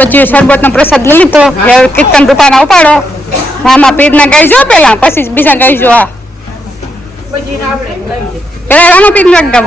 પછી શરબત નો પ્રસાદ લઈ લીધો. કીર્તન રૂપાના ઉપાડો. આમાં પીરના ગાઈજો પેલા, પછી બીજા ગાઈજો. આ પેલા રામા પીર નાખ દો.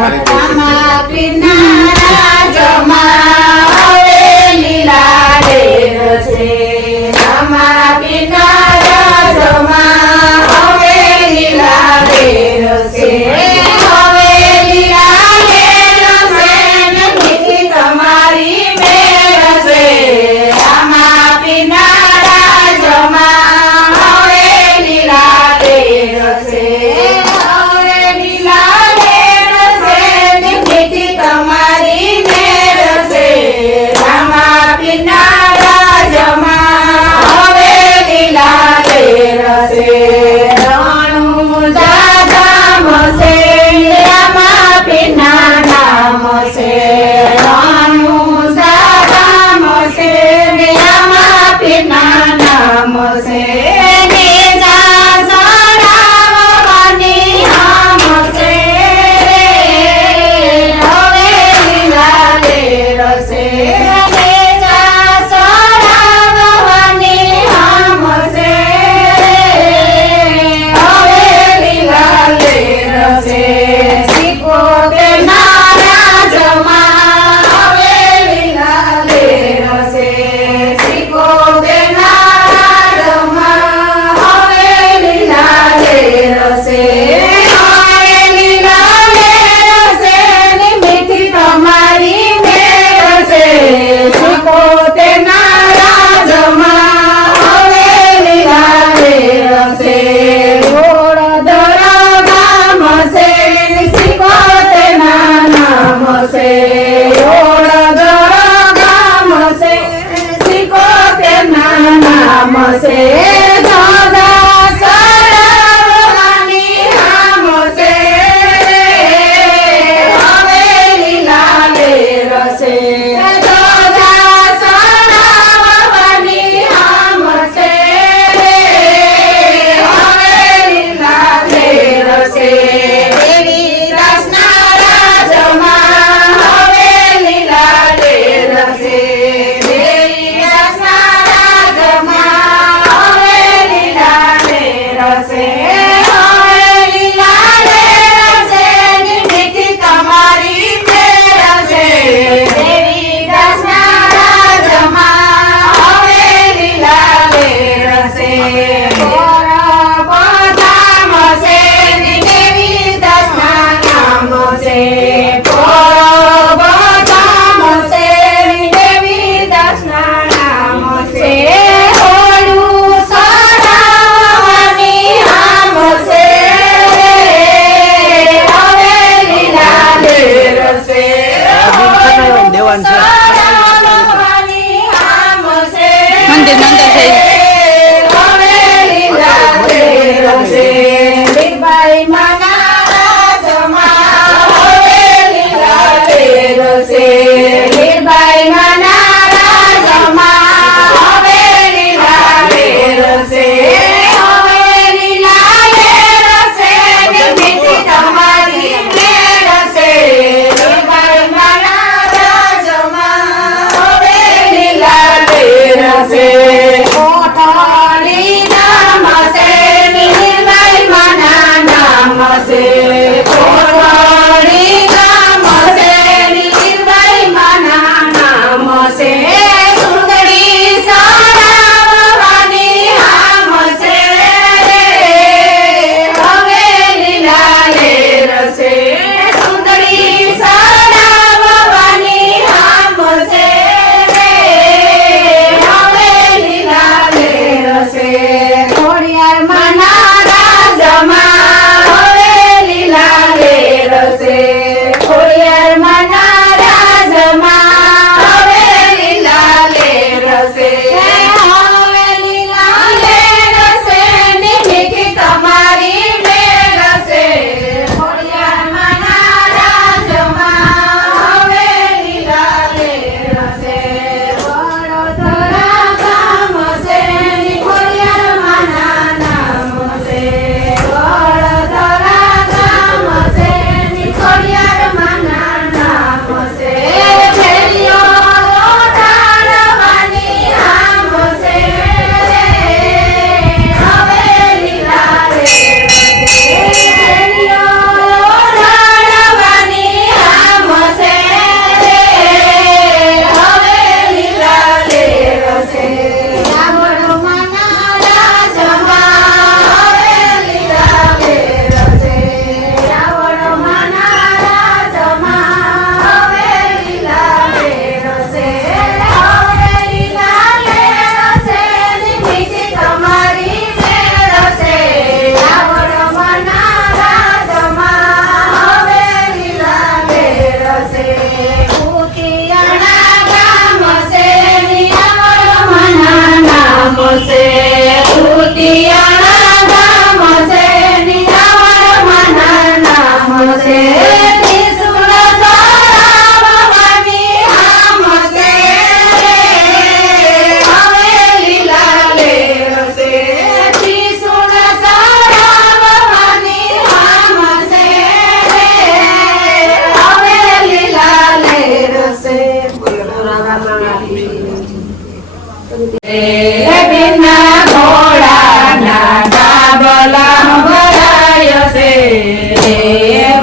પીરના ઘોડાના ડાબલા ભરાય છે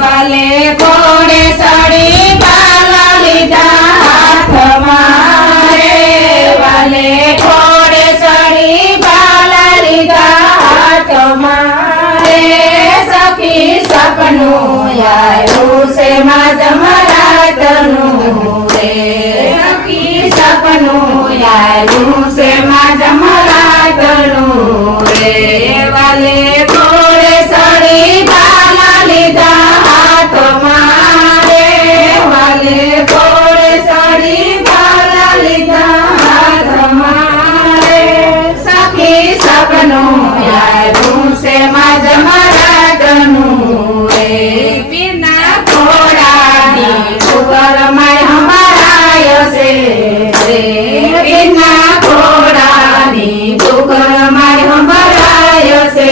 વાલે ઘોડે સડી પાલા લીધા હાથમાં રે વાલે ઘોડે સડી પાલા લીધા હાથમાં રે સખી સપનું આવ્યું છે માં જમરાતનું રે સખી સપનું આવ્યું છે માં જમરાતનું રે વાલે ઘોડે સડી પાલા લીધા હાથમાં રે વાલે ઘોડે સડી પાલા લીધા હાથમાં રે સખી સપનું આવ્યું છે માં જમરાતનું રે પીરના ઘોડાની ડુંગરમાં હમારાય છે રે પીરના ઘોડાની ડુંગરમાં હમારાય છે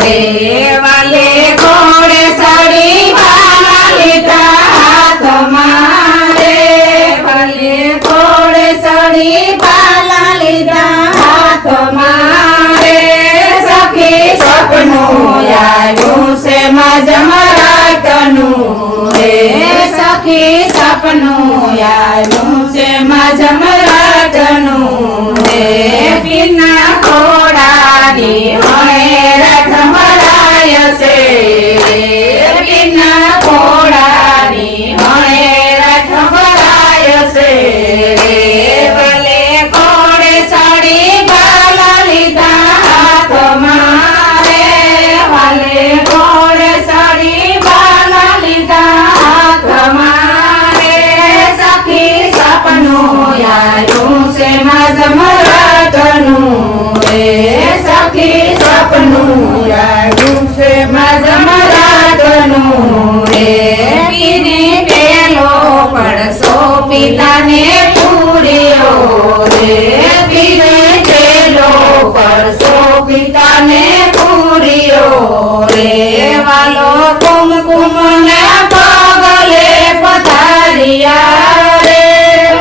રે વાલે ઘોડે સડી પાલા લીધા હાથમાં રે વાલે ઘોડે સડી પાલા લીધા હાથમાં રે સખી સપનું આવ્યું છે માં જમરાતનું રે સખી સપનું આવ્યું છે માં જમરાતનું રે પીરના ઘોડાની હણે રથ મરાય છે પીરના ઘોડાની હણે રથ મરાય છે વાલે ઘોડે સડી પાલા લીધા હાથમાં રે વાલે ઘોડે સડી પાલા લીધા હાથમાં રે સખી સપનું આવ્યું છે માં જમરાતનું રે સખી સપનું આવ્યું છે માં જમરાતનું રે પીને પેલો પડસો પિતાને પૂર્યો રે પીને પેલો પડસો પિતાને પૂર્યો રે વાલો કુમકુમના પગલે પધાર્યા રે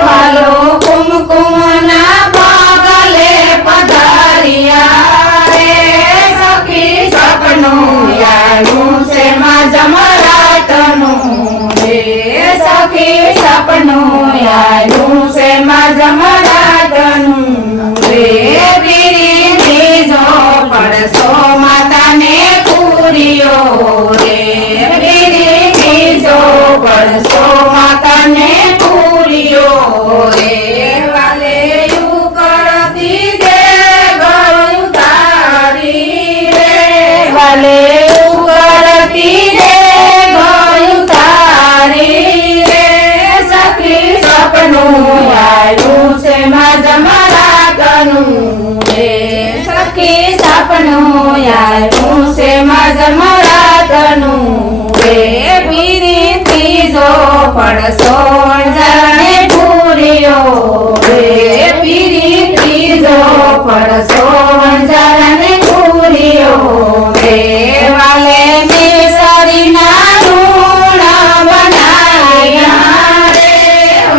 વાલો કુમકુમના પગલે પધાર્યા રે સખી સપનું આવ્યું છે માં જમરાતનું રે સખી સપનું આવ્યું છે માં જમરાતનું રે પીરી બીજો પડસો માતાને પૂર્યો રે પીરી બીજો પડસો માતાને પૂર્યો રે વાલે કરતી દે ગયું તારી રે વાલે કરતી દે ગયું તારી રે સખી સપનું આવ્યું છે માં જમરાતનું રે સખી સપનું આવ્યું છે માં જમરાતનું રે પીરી ત્રીજો પડસો જાણે પૂર્યો રે પીરી ત્રીજો પડસો જાણે પૂર્યો રે વાલે મિસરીના લૂણ બનાવ્યા રે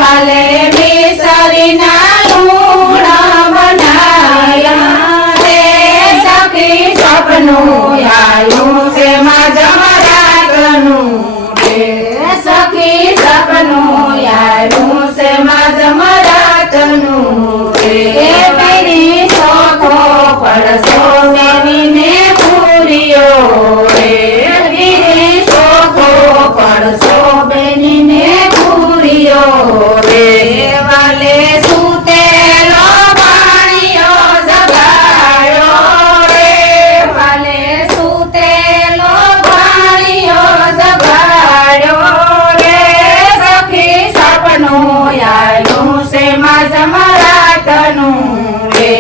વાલે મિસરીના લૂણ બનાવ્યા રે સખી સપનું આવ્યું છે માં જમરાતનું રે સખી સપનું આવ્યું છે માં જમરાતનું રે પીરી સોખો પડસો મેલીને પૂર્યો રે પીરી સોખો પડસો બેનીને પૂર્યો રે વાલે સુતેલો પાણીઓ જગાડ્યો રે વાલે સુતેલો પાણીઓ જગાડ્યો રે સખી સપનું આવ્યું છે માં જમરાતનું રે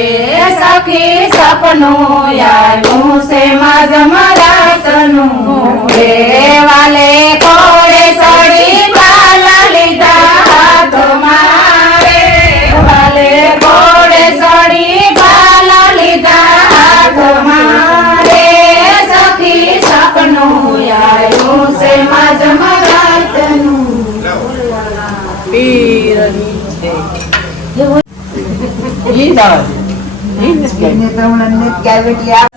સખી સપનું આવ્યું છે માં જમરાતનું રે વાલે ઘોડે સડી પાલા લીધા હાથમાં રે વાલે ઘોડે સડી પાલા લીધા હાથમાં રે સખી સપનું આવ્યું છે માં જમરાતનું પીરની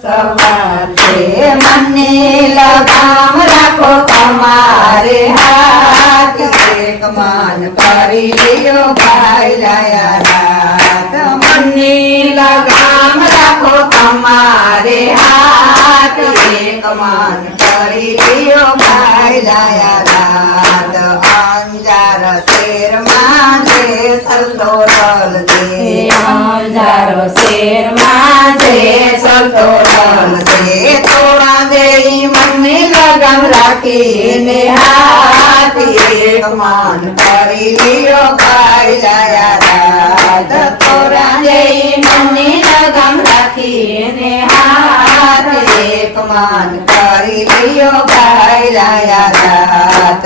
સવાર છે મને લગામ રાખો તમારે હાથ એક માન કરી લ્યો ભાઈ લાયા રાત મને લગામ રાખો તમારે હાથ એક માન કરી લ્યો ભાઈ લાયા રાત અંજાર શેરમાં છે સલતોરલ છે અંજાર શેરમાં છે સલતોરલ છે થોડા દેઈ મને લગામ રાખીને હાથ એક માન કરી લ્યો ભાઈ લાયા રાત થોડા દેઈ મને લગામ રાખીને હાથ એક માન કરી લ્યો ભાઈ લાયા રાત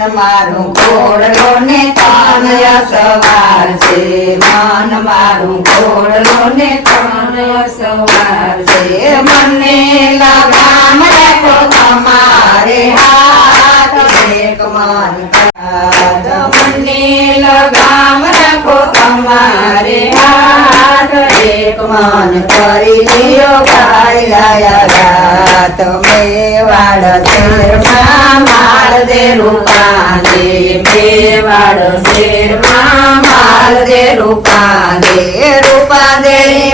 મન મારું ઘોડલો ને તન સવાર છે મન મારું ઘોડલો ને તન સવાર છે મને લગામ રાખો તમારે હાથ એક મન મને લગામ રાખો તમારે હાથ એક મન કરી લ્યો ભાઈ લાયા રાત મેવાડ શેરમાં માલ દે રૂપાને મેવાડ શેરમાં માલ દે રૂપાને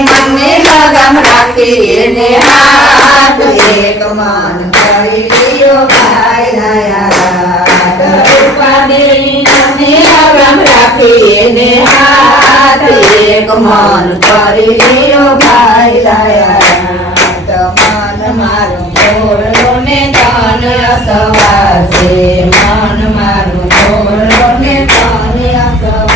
મને લગામ રાખીને હાથ એક મન કરી લ્યો ભાઈ લાયા રાત રૂપાને મને લગામ રાખીને હાથ એક મન કરી લ્યો ભાઈ લાયા રાત મન મારું ઘોડલો ને તન સવાર છે મન મારું ઘોડલો ને તન સવાર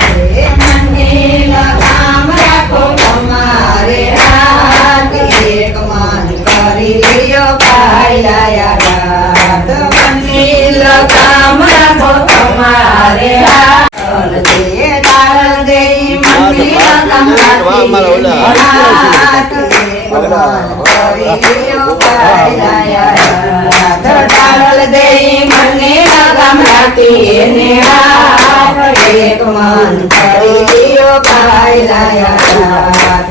છે મને લગામ રાખો તમારે હાથ એક મન કરી લ્યો ભાઈ લાયા રાત મને લગામ રાખો તમારે હાથ ડાળ દેઈ મને લગામ રાખીને હાથ ડાળ દેઈ મને લગામ રાખીને હાથ એક મન કરી લ્યો ભાઈ લાયા રાત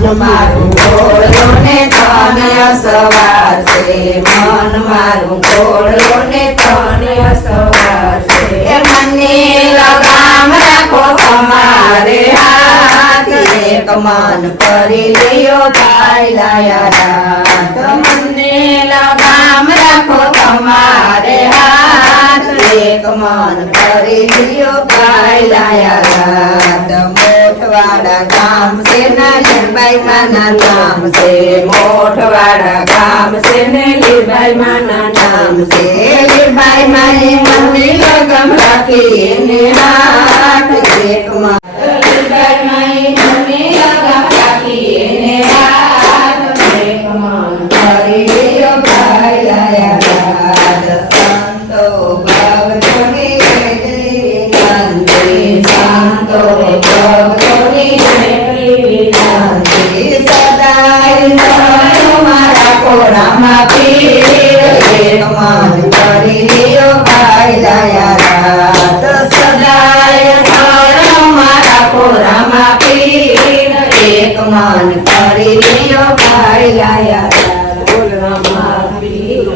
મન મારું ઘોડલો ને તન સવાર છે મન મારું ઘોડલો ને તન સવાર છે મને લગામ રાખો તમારે હાથ એક મન કરી લ્યો ભાઈ લાયા રાત મને લગામ રાખો તમારે હાથ એક મન કરી લ્યો ભાઈ લાયા રાત મોઠવાડા ગામ છે ને લીરબાઈ માના નામ છે મોઠવાડા ગામ છે ને લીરબાઈ માના નામ છે લીરબાઈ માની મને લગામ રાખીને હાથ એક મન લીરબાઈ માની મને લગામ રાખીને હાથ એક મન કરી લ્યો ભાઈ લાયા રાત સંતો ભક્તોની કેટલી વિનંતી સંતો ભક્તોની કેટલી વિનંતી સદાય શરણમાં રાખો રામા પીર એક મન કરી લ્યો ભાઈ લાયા રાત સદાય શરણમાં રાખો રામા પીર એક મન કરી લ્યો ભાઈ લાયા બોલ રામા પીર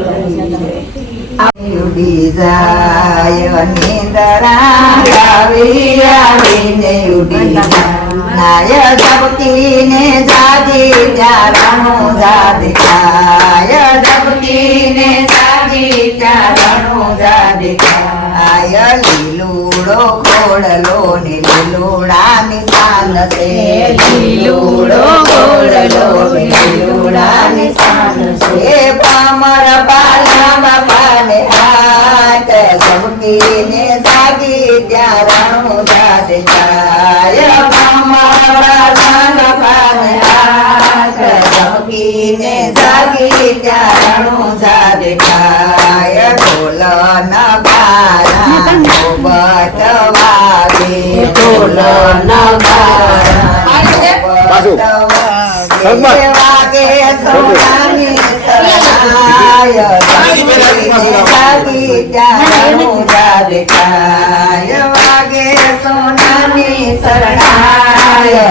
ઉડી જાય નિંદરા આવી આવીને ઉડી નાય ઝબકીને જાગી ચારણું જાદી ખાય ઝબકીને જાગી ચારણું જાદી ખાય લીલુડો ખોડલો ને લીલુડા નિશાન છે લીલુડો ખોડલો ને લીલુડા નિશાન છે પામર બાલા બાપાને હાથ ઝબકીને જાગી ચારણું જાદી ખાય પામર બાલા બાપાને હાથ ઝબકીને જાગી ચારણું જાદી ખાય ઢોલ નગારા બતવાગે ઢોલ નગારા વાગે સોનાની શરણાય જાગી ચારણું જાદી ખાય વાગે સોનાની શરણાય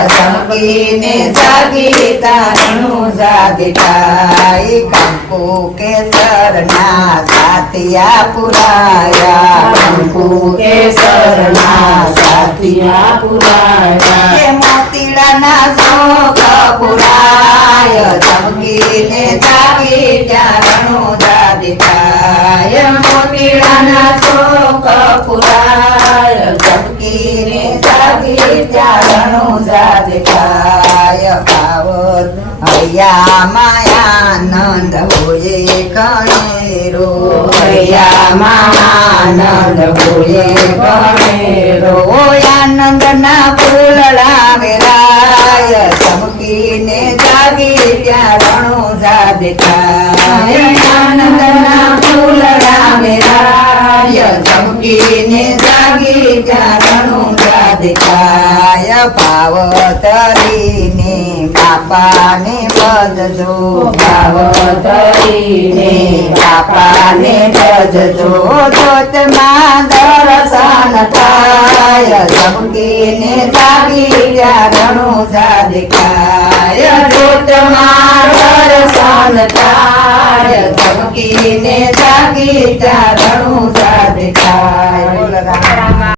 જાગીને જાગી તારણું જાગીટાઈ કંકુ કેસરના સાથિયા પુરાયા કંકુ કેસરના સાથિયા પુરાયા કે મોતીડાના શોખ પુરાય ચમકીને જાગી તારણું જાગીટાય મોતીડાના શોખ પુરાય ચમકીને જાગી તારણું જાગીટાય પાવત હૈયા માયાનંદ હોયે કણેરો હૈયા માયાનંદ હોયે કણેરો આનંદના ફૂલડા વેરાય ચમકીને જાગી તારણું જાગીટાય આનંદના ફૂલડા વેરાય ચમકીને જાગી તારણું જાગીટાય પાવતરીને બાપાને ભજજો પાવતરીને બાપાને ભજજો જોતમાં દર્શન થાય ચમકીને જાગી તારણું જાગીટાય જોતમાં દર્શન થાય ચમકીને જાગી તારણું જાગીટાય બોલ રામ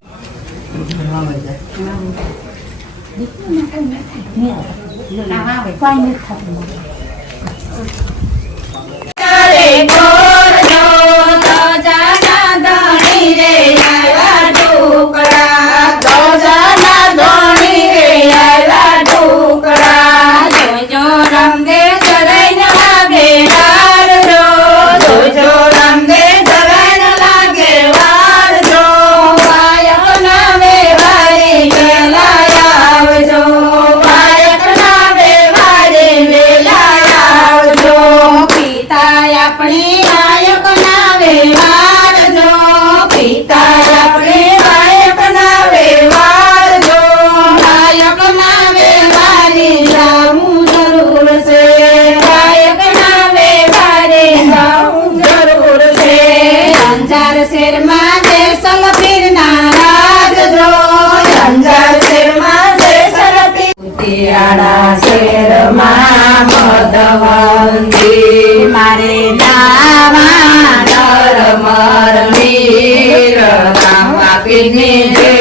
શેરમાં મધવંતી મારે નાવા નરમર વીર રામા પીને જે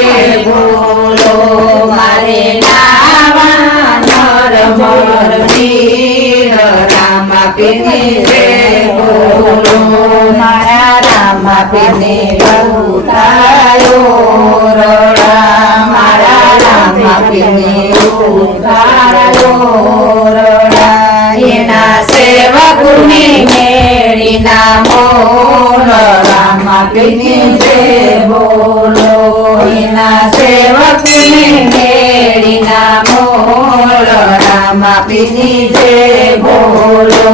બોલો મારે નાવા નરમર વીર રામા પીને જે બોલો મારા રામા પીને ઉતારો રડા મારા રામા પીને એના સેવકુને મેળીના મોલ રામા પીને જે બોલો એના સેવકુને મેળીના મોલ રામા પીને જે બોલો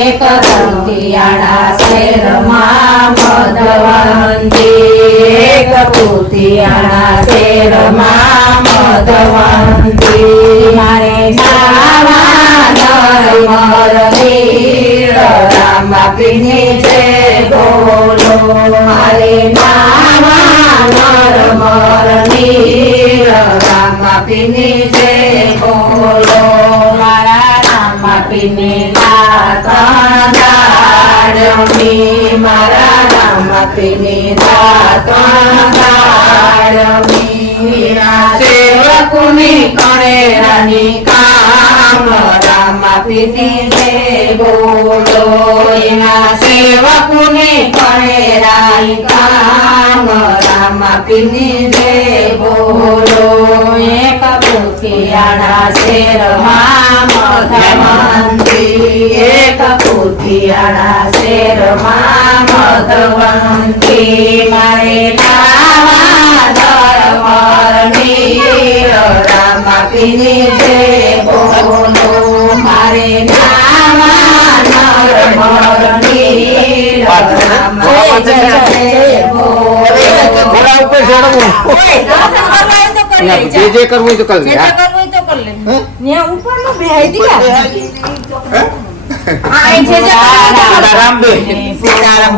એક કુતિયાળા શેરમાં મધવંતી એક કુતિયાળા શેરમાં મધવંતી મારે નાવા નરમર વીર રામા પીને જે બોલો મારે નાવા નરમર વીર રામા પીને જે બોલો મારા રામા પીને દાડમી મારા રામા પીને દાડમી સેવકુની કણેરાની કામ રામા પીને જે બોલો એના સેવકુની કણેરાની કામ રામા પીને જે બોલો એક કુતિયાળા શેરમાં મધવંતી એક કુતિયાળા શેરમાં મધવંતી મારે નાવા ધર્મર વીર રામા પીને જે બોલો મારે નાવા નરમર વીર રામા પીને જે બોલો જે કરવું તો કર લે ઉપરનું બેહાઈ દીધા સીતારામ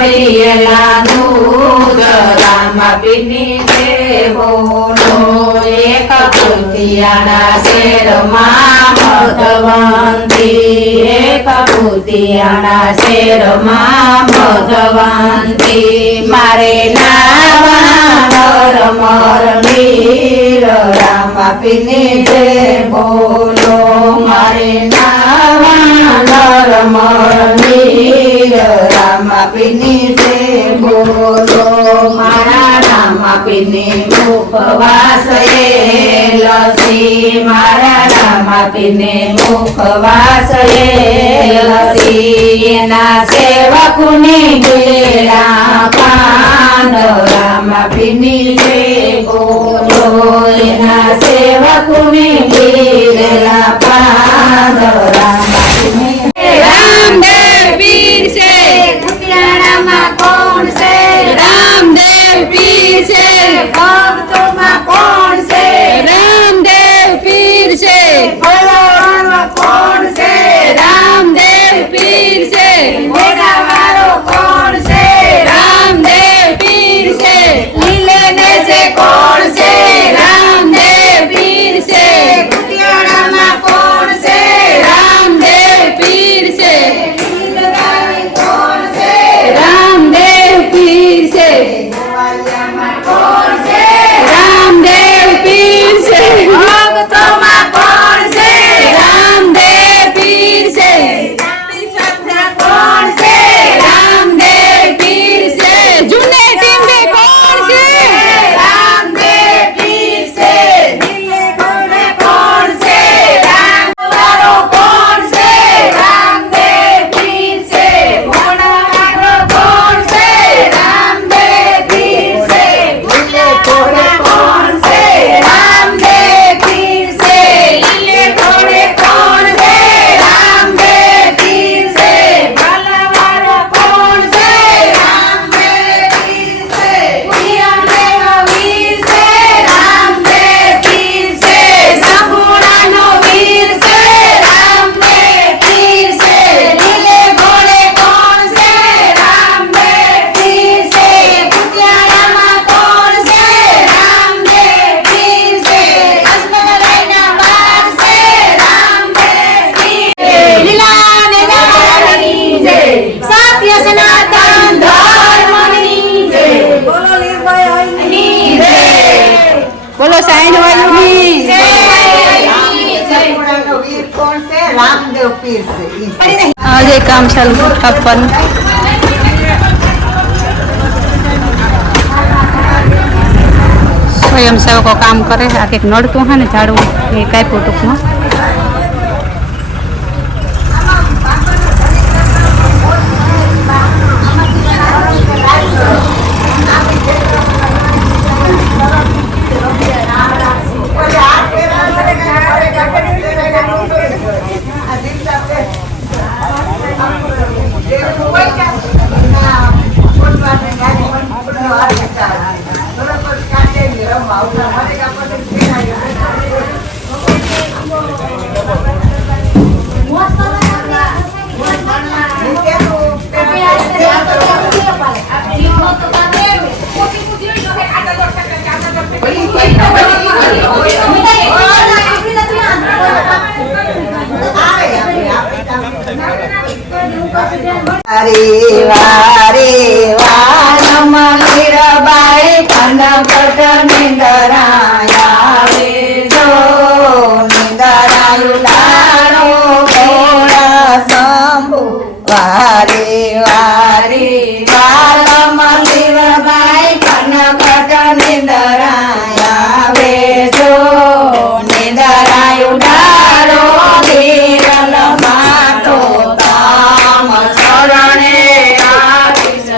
ભરેલા દૂધ રામા પીરની છે બોલો એક ભૂતિયાના શેરમાં મધવંતી એક ભૂતિયાના શેરમાં મધવંતી મારે નાવા મર મીર રામા પીરની છે બોલો મારે નાવા મર મીર રામા પીરની છે બોલો મારા રામા પીરની મુખવાસ એ લસી મારા રામા પીરની મુખવાસ એ લસી એના સેવકુની ગેલા પાન રામા પીરની છે બોલો એના સેવકુની ગેલા પાન રામા પીરની રામદેવ પીર છે કુતિયાણામાં કોણ છે રામદેવ પીર છે ભક્તોમાં કોણ છે રામદેવ પીર છે ભોળાવાળો કોણ છે રામદેવ પીર છે ભોળાવાળો કોણ છે રામદેવ પીર છે લીલે ને છે કોણ છે રામદેવ પીર છે કુતિયાણામાં કોણ છે રામદેવ પીર છે લીલગાય કોણ છે રામદેવ પીર છે ગોવાળિયામાં કોણ છે રામદેવ પીર છે ભક્તોમાં કોણ છે રામદેવ પીર છે રામચંદ્ર કોણ છે રામદેવ પીર છે જૂને ટીંબે કોણ છે રામદેવ પીર છે દિલે ઘોડે કોણ છે રામવાળો કોણ છે રામદેવ પીર છે ભોળાવાળો કોણ છે રામદેવ પીર છે દિલે ઘોડે કોણ છે રામદેવ પીર છે દિલે ઘોડે કોણ છે રામદેવ પીર છે ભોળાવાળો કોણ છે રામદેવ પીર છે ઉડિયાણેનો વીર છે રામદેવ પીર છે સંપૂર્ણનો વીર છે રામદેવ પીર છે લીલે ઘોડે કોણ છે રામદેવ પીર છે કુતિયાણામાં કોણ છે રામદેવ પીર છે અજમલઈના બાર છે રામદેવ પીર છે લીલા ને લાલની જય સત્ય સનાતન ધર્મની જય બોલો લીલભાઈ જય બોલો સાઈન વાળુની વીર કોણ છે રામદેવ પીર છે ઈ છે. આજે કામ ચાલુ છપ્પન સ્વયંસેવકો કામ કરે આ કંઈક નડતું હોય ને ઝાડવું એ કાપ્યું ટૂંકમાં અરે વારે વાનમ મીરાબાઈ કનકટ નિંદરાયા રે જો નિંદરાયુ લારો ભોળા શંભુ વારે વારે વાનમ મીરાબાઈ કનકટ નિંદરાયા રે જો નિંદરાયુ લારો વિરલ માતો તામ શરણે આવીશ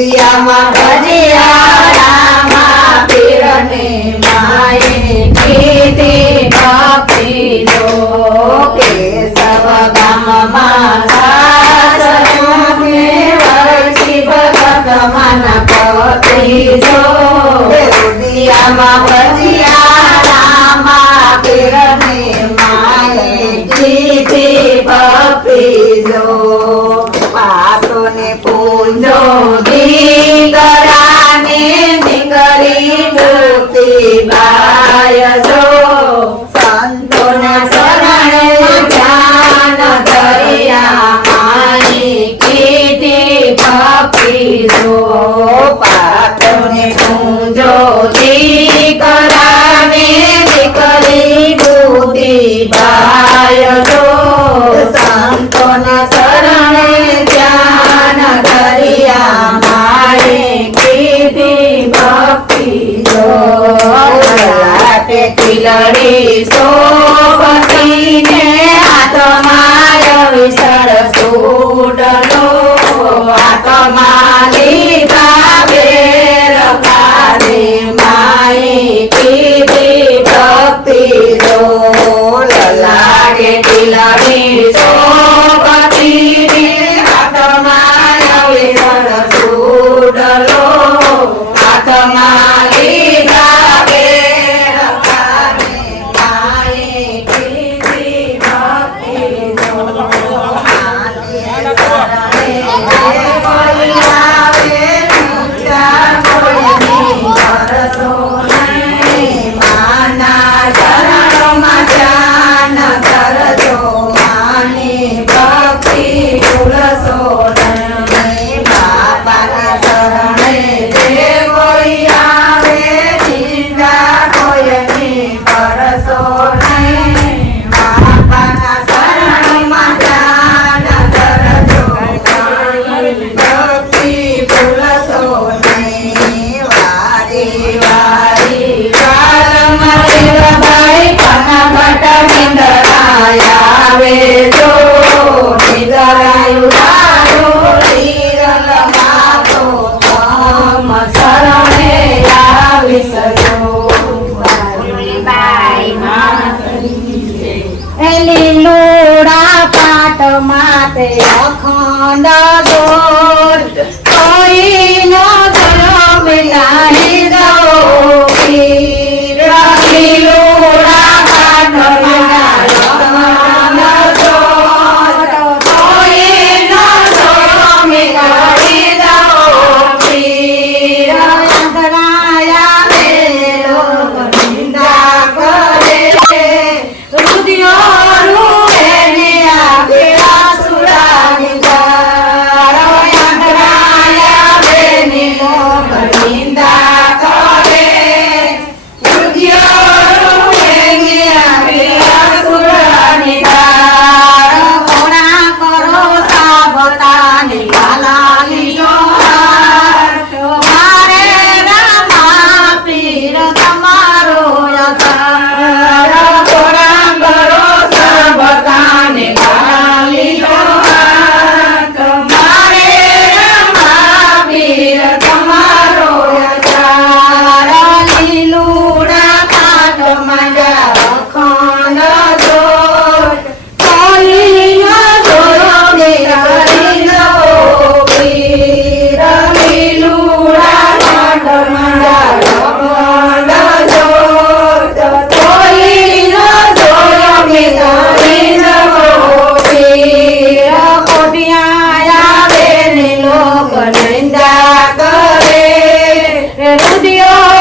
રુદિયામાં ભજીયારામાં પીરને માએ કીધી ભક્તિ જો કેશવ ગામમાં સાસરે વર્ષી ભગત મન પતિ જો રુદિયામાં ભજીયારામાં પીરને માએ કીધી ભક્તિ જો પાતોને પૂંજો દીકરાને દીકરી મોતીબાઈ જો સંતોના શરણે ધ્યાન ધર્યા માની કીધી ભક્તિ જો પાતોને પૂંજો દીકરાને દીકરી મોતીબાઈ જો સંતોના શરણે ધ્યાન ધર્યા માએ કીધી ભક્તિ જો ખીલડી સોબતીને હાથમાં વિસળ સૂડલો હાથમાં લીધા બેર કાલે માએ કીધી ભક્તિ જો લાગે ખીલડી સોબતીને હાથમાં વિસળ સૂડલો હાથમાં લીધા બેર કાલે માએ કીધી ભક્તિ જો લીલુડા પાટ માતે અખંડ ગોર કોઈ નો ધર્મ નાહી દો લીલુડા પાટ માતે અખંડ ગોર કોઈ નો ધર્મ નાહી દો અંતરાયા મેલો નિંદા કરે રુદિયો નિંદા કરે રુદિયો